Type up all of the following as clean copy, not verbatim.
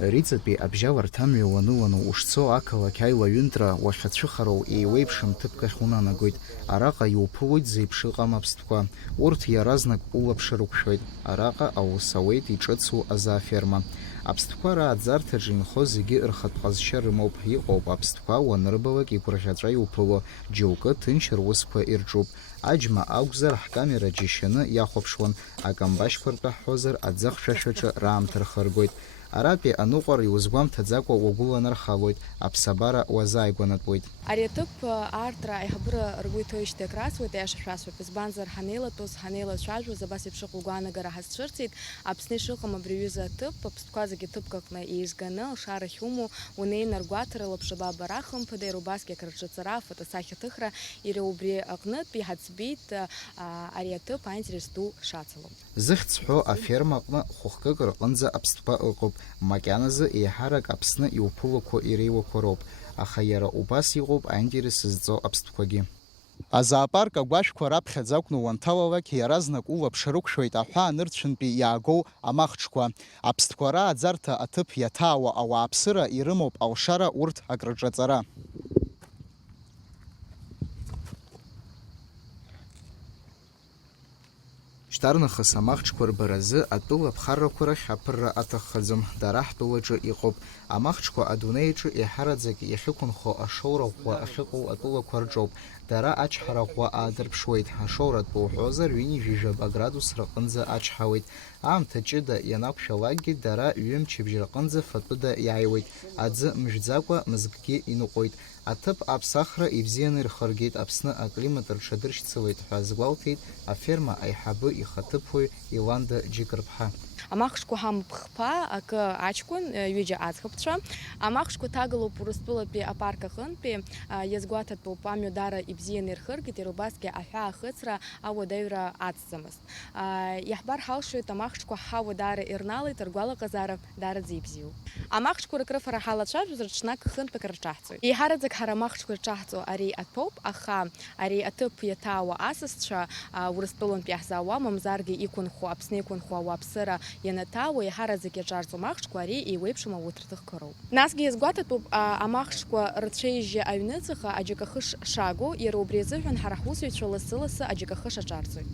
Риҵатәи абжьаларҭамҩа уаныланы ушцо ақалақь аилаҩынтра уахьацәыхароу еиуеиԥшым ҭыԥк ахь унанагоит. Араҟа иуԥылоит зеиԥш ыҟам аԥстәқәа. Урҭ иаразнак улаԥш рықәшәоит. Араҟа аус ауеит иҿыцу азааферма. Аԥстәқәа рааӡарҭаҿы инхо зегьы рхатә ҟазшьа рымоуп. Иҟоуп аԥстәқәа уанырбалак игәырӷьаҵәа иуԥыло, џьоукы ҭынч русқәа ирҿуп. Аџьма акәзар ҳкамера џьашьаны иахәаԥшуан, акамбашьқәа ртәы ҳҳәозар аӡы хьшәашәаҿы раамҭа рхыргоит. Аратәи аныҟәара иузгәамҭаӡакәа уагәыланархалоит, аԥсабара уазааигәанатәуеит. Ари аҭыԥ аартра аиҳабыра ргәы иҭоуижьҭеи акрасуеит, аиаша шәасҳәап, избанзар ҳанеилатәоз, ҳанеилацәажәоз абас еиԥш ыҟоу гәаанагара ҳазцәырҵит. Аԥсны ишыҟам абри аҩыза аҭыԥ, аԥстәқәа зегьы ҭыԥкаҟны еизганы, лшарахь умоу, унеины ргәаҭара, лаԥшабабара хымԥада, иара убасгьы акраҿыҵара, афотосахьаҭыхра, иара убри аҟнытә иҳаӡбеит ари аҭыԥ аинтерес ду шацалом. Зыхьӡ ҳәо аферма аҟны хәыхкык рҟынӡа аԥстәқәа ыҟоуп. Макьаназы еиҳарак Аԥсны иуԥылақәо иреиуақәо роуп. Аха иара убас иҟоуп аинтерес зҵо аԥстәқәагьы. Азоопарк агәашәқәа раԥхьаӡа акәны уанҭалалак иаразнак улаԥш рықәшәоит аҳәаанырцәынтәи иаагоу амахҽқәа. Аԥстәқәа рааӡарҭа аҭыԥ иаҭаауа ауааԥсыра ирымоуп алшара урҭ акрырҿаҵара. Шьҭарнахыс амахҽқәа рбаразы атәыла ԥхаррақәа рахь аԥырра аҭаххаӡом, дара ҳтәылаҿы иҟоуп. Амахҽқәа адунеиаҿы иаҳараӡак иахьықәынхо ашоура ӷәӷәа ахьыҟоу атәылақәа рҿоуп. Дара ачҳара ӷәӷәа аадырԥшуеит. Ашоуратә уҳәозар ҩынҩажәижәаба градус рҟынӡа ачҳауеит. Аамҭа ҷыда ианақәшәалакгьы дара ҩымчыбжь рҟынӡа фатәыда иааиуеит. Аӡы мжәӡакәа мызкгьы иныҟәоит. Аҭыԥ аԥсахра ибзианы ирхыргеит, Аԥсны аклимат рҽадыршьцылеит ҳәа азгәалҭеит аферма аиҳабы ихаҭыԥуаҩ Иланда Џьикырԥҳа. Амахҽқәа ҳамԥхԥа акы аҷкәын ҩыџьа аӡӷабцәа. Амахҽқәа ҭагалоуп Урыстәылатәи апарк аҟынтәи, иазгәаҭатәуп амҩа даара ибзианы ирхыргеит, иара убасгьы аҳәаахыҵра ауадаҩра ацҵамызт. Иаҳбар ҳалшоит амахҽқәа ҳауа даара ирналеит, ргәалаҟазаара даараӡа ибзиоуп. Амахҽқәа рыкрыфара ҳалацәажәозар ҽнак хынтәык рҿаҳҵоит. Еиҳараӡак ҳара амахҽқәа ирҿаҳҵо ари аҭоуп, аха ари аҭыԥ иаҭаауа асасцәа Урыстәылантәи иаҳзаауа, мамзаргьы иқәынхо, Аԥсны иқәынхо ауааԥсыра ианаҭаауа иаҳараӡак иаҿарҵо амахҽқәа ари еиуеиԥшым ауҭрҭыхқәа роуп. Насгьы иазгәаҭатәуп амахҽқәа рцәеижьы аҩныҵаха аџьакахыш шагу, иара убри азыҳәан ҳара ҳусзуҩцәа лассы-лассы аџьакахыш аҿарҵоит.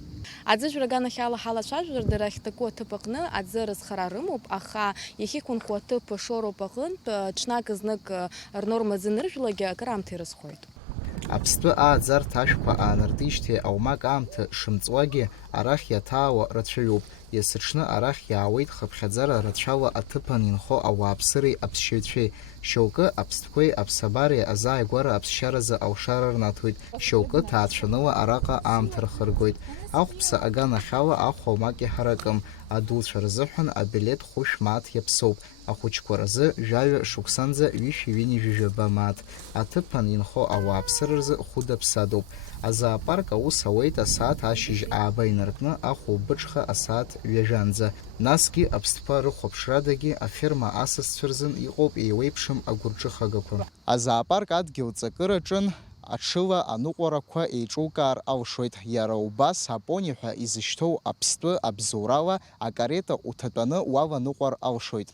Аӡыжәра аганахьала ҳалацәажәозар, дара ахьҭаку аҭыԥ аҟны аӡы рызхара рымоуп, аха иахьықәынхо аҭыԥ шоуроуп аҟнытә ҽнак знык рнорма зыныржәлагьы акыраамҭа ирызхоит. Аԥстәы ааӡарҭа ашәқәа аанартижьҭеи аумак аамҭа шымҵуагьы арахь иаҭаауа рацәаҩуп. Иасыҽны арахь иаауеит хыԥхьаӡара рацәала аҭыԥан инхо ауааԥсыреи аԥсшьаҩцәеи. Шьоукы аԥстәқәеи аԥсабареи азааигәара аԥсшьаразы алшара рнаҭоит. Шьоукы ҭаацәаныла араҟа аамҭа рхыргоит. Ахәԥса аганахьала ахә аумак иҳаракым. Адуцәа рзыҳәан абилет хәышә мааҭ иаԥсоуп. Ахәыҷқәа рзы жәаҩа шықәсанӡа ҩышәи-ҩынҩажәижәаба мааҭ. Аҭыԥан инхо ауааԥсыра рзы хәыда-ԥсадоуп. Азоопарк аус ауеит асааҭ ашьыжь ааба инаркны ахәылбыҽха асааҭ ҩажәанӡа. Насгьы аԥстәқәа рыхәаԥшрадагьы аферма асасцәа рзын иҟоуп еиуеиԥшым агәырҿыхагақәа. Азоопарк адгьыл ҵакыраҿын аҽыла аныҟәарақәа еиҿукаар алшоит. Иара убас апони ҳәа изышьҭоу аԥстәы абзоурала акарета уҭатәаны уаланыҟәар алшоит.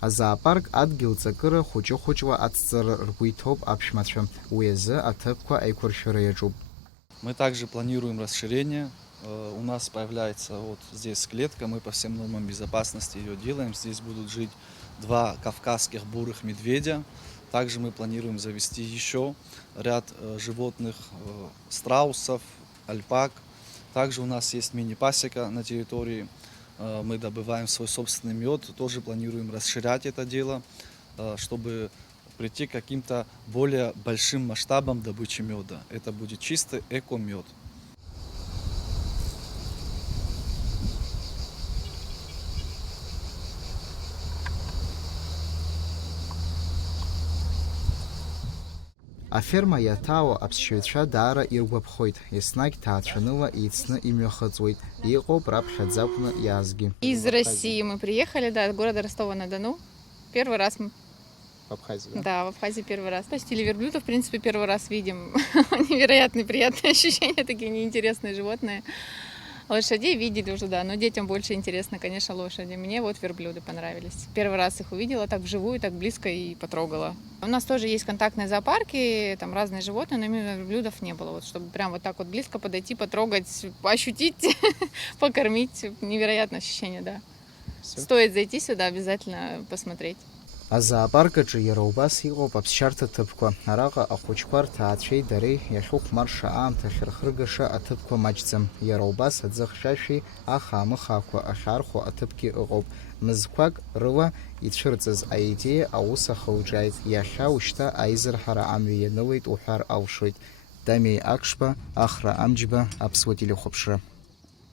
Азоопарк адгьыл ҵакыра хәыҷы-хәыҷла ацҵара ргәы иҭоуп аԥшәмацәа. Уи азы аҭыԥқәа аиқәыршәара иаҿуп. Мы также планируем расширение. У нас появляется вот здесь клетка, мы по всем нормам безопасности ее делаем. Здесь будут жить 2 кавказских бурых медведя. Также мы планируем завести еще ряд животных, страусов, альпак. Также у нас есть мини-пасека на территории. Мы добываем свой собственный мед. Тоже планируем расширять это дело, чтобы прийти к каким-то более большим масштабам добычи меда. Это будет чистый эко-мед. Аферма иаҭаауа аԥсшьаҩцәа даара иргәаԥхоит. Еснагь ҭаацәаныла еицны имҩахыҵуеит. Иҟоуп раԥхьаӡа акәны иаазгьы. Из России мы приехали, да, от города Ростова-на-Дону. Первый раз мы в Абхазии, да? Да, в Абхазии первый раз. По стилю верблюда, в принципе, первый раз видим. Невероятные приятные ощущения, такие неинтересные животные. Лошадей видели уже, да, но детям больше интересно, конечно, лошади. Мне вот верблюды понравились. Первый раз их увидела так вживую, так близко и потрогала. У нас тоже есть контактные зоопарки, там разные животные, но именно верблюдов не было. Вот, чтобы прям вот так вот близко подойти, потрогать, ощутить, покормить. Невероятное ощущение, да. Всё. Стоит зайти сюда, обязательно посмотреть. Азоопаркаҿы иара убас иҟоуп аԥсшьарҭа ҭыԥқәа. Араҟа ахәыҷқәа рҭаацәеи дареи иахьыхәмарша аамҭа ахьырхыргаша аҭыԥқәа маҷӡам. Иара убас аӡы хьшәашәеи аха-амыхаақәа ахьаархәо аҭыԥгьы ыҟоуп. Мызқәак рыла ицәырҵыз аидеиа аус ахылҿиааит. Иахьа ушьҭа аизырҳара амҩа ианылеит уҳәар алшоит. Дамеи Акшба, Ахра Амџьба, Аԥсуа телехәаԥшра.